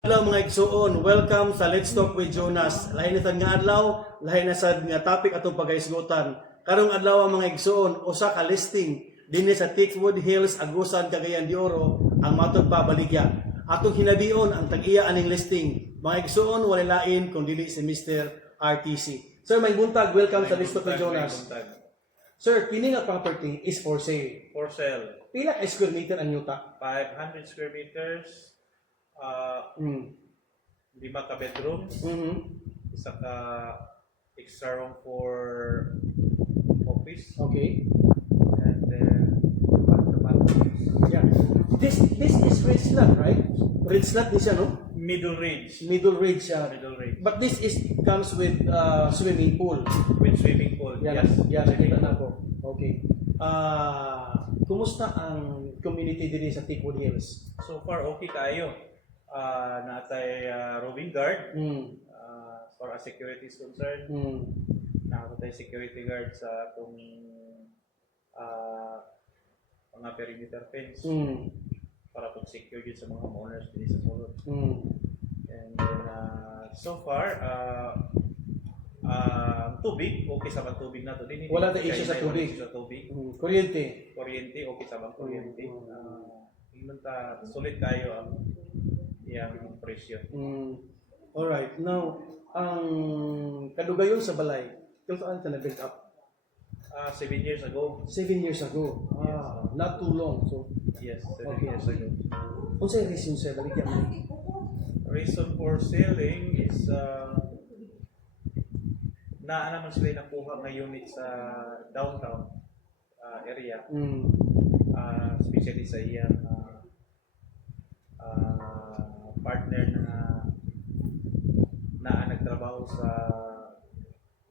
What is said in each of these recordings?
Hello mga igsuon, welcome sa Let's Talk with Jonas. Lahi na sad nga adlaw, lahi na sad nga topic atong pagahisgutan. Karong adlaw mga igsuon, usa ka listing dinhi sa Thickwood Hills, Agusan, Cagayan de Oro ang matod pabaligya. Atong hinabion ang tag-iya aning listing. Mga igsuon, wala lain kung dili si Mr. RTC. Sir, may buntag, welcome sa Let's Talk with Jonas. Sir, kini nga property is for sale. For sale. Pila ka square meter ang yuta? 500 square meters. 5 ka bedroom. Isa ka extra room for office. Okay. And then Yeah. This is ridge lot, right? Ridge lot din siya, no? middle range. Middle ridge siya. Middle range. But this is comes with swimming pool. With swimming pool. Yan, Yes. yan, nakita na ko. Okay. Kumusta ang community dito sa Thickwood Hills? So far okay kayo. Natay roving guard. As far as security is concerned. Nakatay security guard sa itong mga perimeter fence para pag-secure yun sa mga homeowners din sa sulod. And then, so far, tubig, okay sa bang tubig na to. Wala na issue sa tubig. Sa tubig. Kuryente. Kuryente, okay sa bang kuryente. Sulit kayo ang iyang presyo. Alright. Now, ang kadugayon sa balay, kung saan ka na-build up? 7 years ago. 7 years ago. Not too long. So, Yes, 7 Okay. years ago. kung sa'yo reason sa'yo, baligyan mo. Reason for selling is naa naman sila nakuha ng unit sa downtown area. Especially sa iyang partner na nagtrabaho sa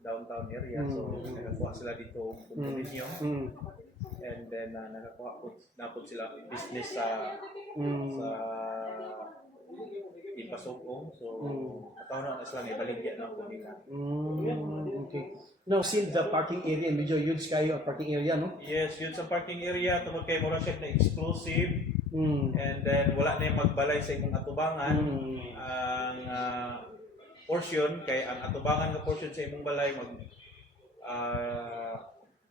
downtown area. So, nakakuha sila dito condominium. And then, nakakuha po sila business sa Ipasugong. So, nataon na sila may baligya na po nila. Okay. Now, since the parking area, medyo huge kayo ang parking area, no? Yes, yun sa parking area, tungkol kay mura siya na exclusive. And then, wala na yung magbalay sa imong atubangan. Ang portion, kay ang atubangan na portion sa imong balay,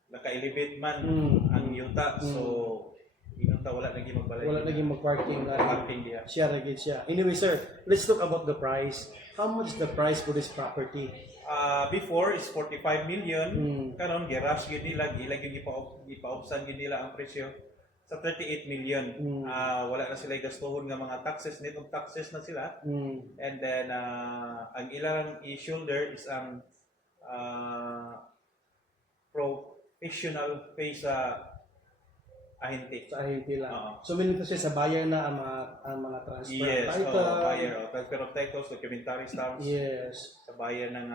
naka-elevate man ang yuta. So, inunta wala naging magbalay. Wala naging mag-parking. Parking diya. Siya, rigid siya. Anyway, sir, let's talk about the price. How much is the price for this property? Before is 45 million. Karon gi-rush gyud nila, gilag yung ipa-opsan gyud nila ang presyo sa 38 million. Wala na sila gastuhon nga mga taxes, net of taxes na sila. And then ang ilang i-shoulder is ang professional pay sa ahente. Sa ahente lang. Oo. So, minito siya sa buyer na ang mga transfer. Yes, title. buyer. Transfer of titles, documentary stamps. Yes. Sa buyer ng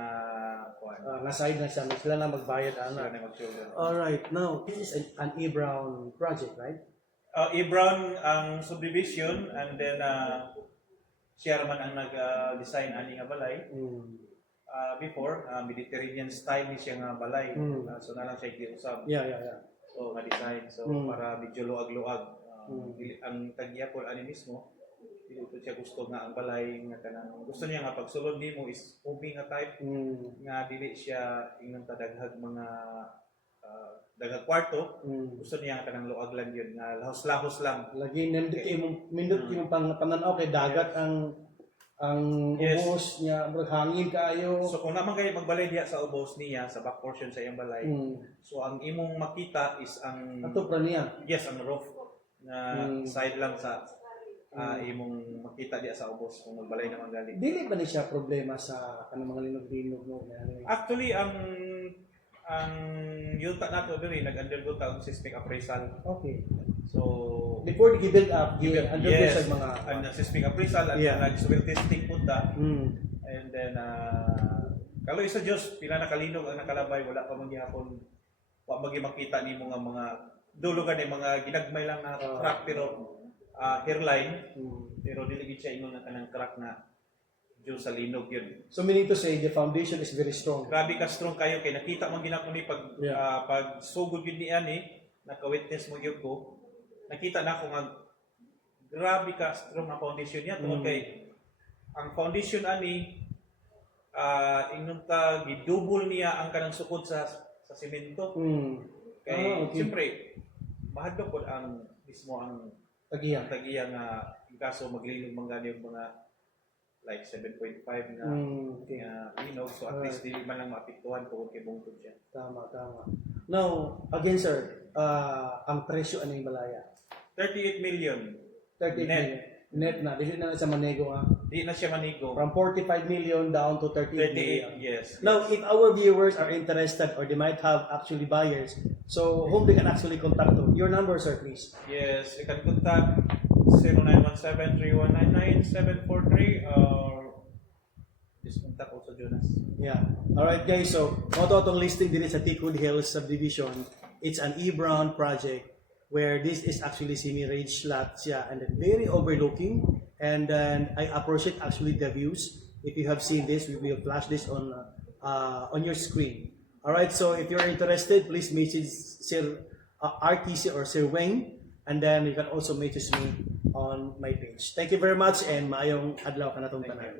Naside na siya. May sila na magbayad. sila na mag-shoulder. Alright, now, this is an E-Brown project, right? E-Brown ang subdivision, and then siya naman ang nag-design ani nga balay. Before, Mediterranean style ni siya nga balay. So na lang siya giusab. Yeah. So nga design. So para medyo luag-luag. Ang tagyapol ani mismo, dito siya gusto nga ang balay nga kanang gusto niya nga pagsulod nimo is moving nga type nga dili siya ingon tadaghag mga daghang kwarto. Gusto niya nga kanang luag lang yun nga lahos-lahos lang. Lagi nindot yung pananaw kay dagat ang Yes. ubos niya, hangin kayo. So kung naman kayo magbalay diya sa ubos niya sa back portion sa iyang balay, so ang imong makita is ang Ato pra niya. yes ang roof na side lang sa imong makita diya sa ubos kung magbalay na magaling. Dili ba ni siya problema sa kanang mga linog-linog no? Actually ang yuta nato diri nag-undergo ta og seismic appraisal. Okay. So Before they build up, undergo yes, sa mga ang seismic appraisal at nag-soil testing punta. And then kaloy sa Dios pila na kalinog ang nakalabay, wala pa man gihapon wa makita nimo nga mga dulo gani mga ginagmay lang na crack pero hairline pero dili gid siya ingon nga kanang crack na due sa linog yun. So meaning to say the foundation is very strong. Grabe ka strong kayo kay nakita man ginako ni pag sugod yun ni ani naka-witness mo gyud ko. Nakita na ako nga grabe ka strong na foundation niya tungod kay ang foundation ani ingnon ta gidouble niya ang kanang sukod sa semento. Kay Okay. siyempre mahadlok pod ang mismo ang Tagiya. tagiya nga in kaso maglinog man gani yung mga like 7.5 nga Okay. nga linog, so at least dili man lang maapektuhan kung kay bungtod siya. Tama. Now, again sir, ang presyo ano yung Malaya? 38 million 38 Net. million. Net na. Dili na sa manego nga. di na siya manigo. From 45 million down to 38 million. 38, yes. Now, if our viewers are interested or they might have actually buyers, so whom they can actually contact to? Your number, sir, please. Yes, you can contact 0917-3199-743 or just contact also Jonas. Yeah. All right, guys. So, moto itong listing din sa Teakwood Hills subdivision. It's an E-Brown project where this is actually semi-range lot siya and then very overlooking. And then I appreciate actually the views. If you have seen this, we will flash this on your screen. All right. So if you're interested, please message Sir RTC or Sir Wayne, and then you can also message me on my page. Thank you very much and maayong adlaw ka na tong tanan.